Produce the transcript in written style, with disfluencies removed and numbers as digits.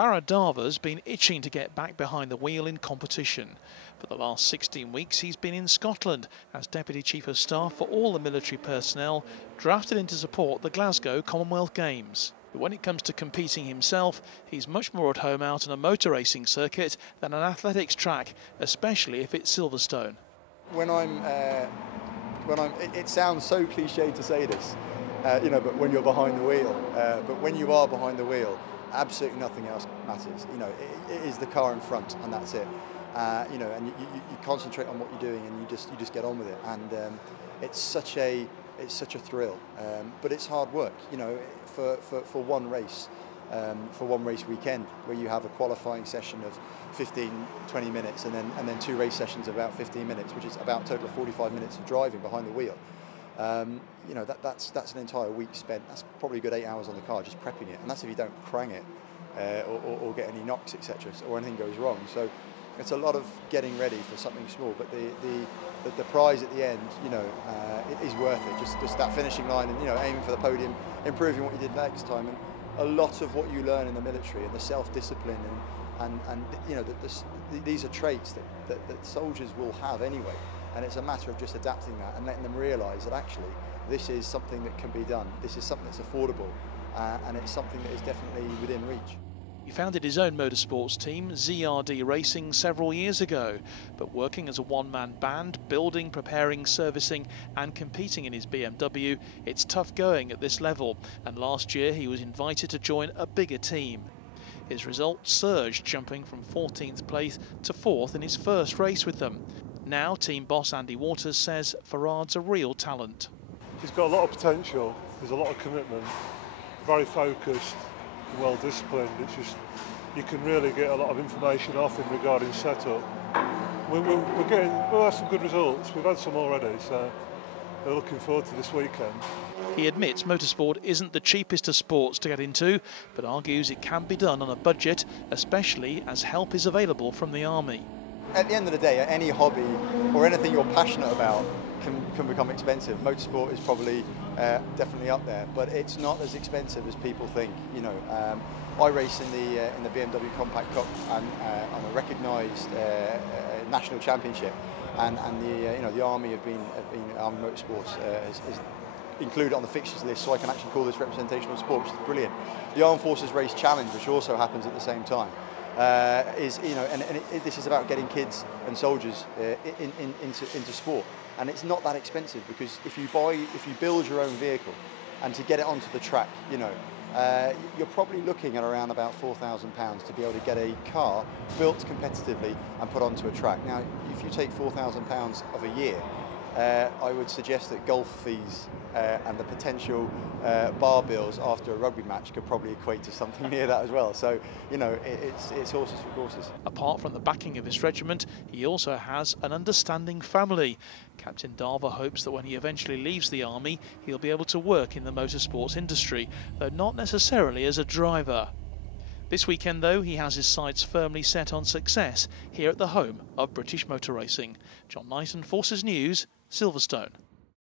Dava's been itching to get back behind the wheel in competition. For the last 16 weeks he's been in Scotland as Deputy Chief of Staff for all the military personnel drafted in to support the Glasgow Commonwealth Games. But when it comes to competing himself, he's much more at home out on a motor racing circuit than an athletics track, especially if it's Silverstone. It sounds so cliche to say this, but when you're behind the wheel, but when you are behind the wheel, absolutely nothing else matters. It is the car in front, and that's it. And you concentrate on what you're doing, and you just get on with it. And it's such a thrill, but it's hard work. For one race. For one race weekend where you have a qualifying session of 15-20 minutes and then two race sessions of about 15 minutes, which is about a total of 45 minutes of driving behind the wheel. That's an entire week spent. That's probably a good 8 hours on the car just prepping it, and that's if you don't crang it or get any knocks, etc., or anything goes wrong. So it's a lot of getting ready for something small, but the prize at the end, it is worth it. Just that finishing line and aiming for the podium, improving what you did next time. And a lot of what you learn in the military and the self-discipline and these are traits that soldiers will have anyway, and it's a matter of just adapting that and letting them realise that actually this is something that can be done, this is something that's affordable, and it's something that is definitely within reach. He founded his own motorsports team, ZRD Racing, several years ago, but working as a one-man band, building, preparing, servicing and competing in his BMW, it's tough going at this level, and last year he was invited to join a bigger team. His results surged, jumping from 14th place to 4th in his first race with them. Now team boss Andy Waters says Farhad's a real talent. He's got a lot of potential, there's a lot of commitment, very focused, well disciplined. It's just, you can really get a lot of information off him regarding setup. We'll have some good results. We've had some already, so we're looking forward to this weekend. He admits motorsport isn't the cheapest of sports to get into, but argues it can be done on a budget, especially as help is available from the Army. At the end of the day, any hobby or anything you're passionate about can become expensive. Motorsport is probably definitely up there, but it's not as expensive as people think. I race in the BMW Compact Cup and on a recognised national championship, and the Army have been Army Motorsports is included on the fixtures list, so I can actually call this representational sport, which is brilliant. The Armed Forces Race Challenge, which also happens at the same time, this is about getting kids and soldiers into sport. And it's not that expensive, because if you build your own vehicle and to get it onto the track, you're probably looking at around about £4,000 to be able to get a car built competitively and put onto a track. Now, if you take £4,000 of a year, I would suggest that golf fees and the potential bar bills after a rugby match could probably equate to something near that as well. So, it's horses for courses. Apart from the backing of his regiment, he also has an understanding family. Captain Dava hopes that when he eventually leaves the Army, he'll be able to work in the motorsports industry, though not necessarily as a driver. This weekend, though, he has his sights firmly set on success here at the home of British motor racing. John Knighton, Forces News, Silverstone.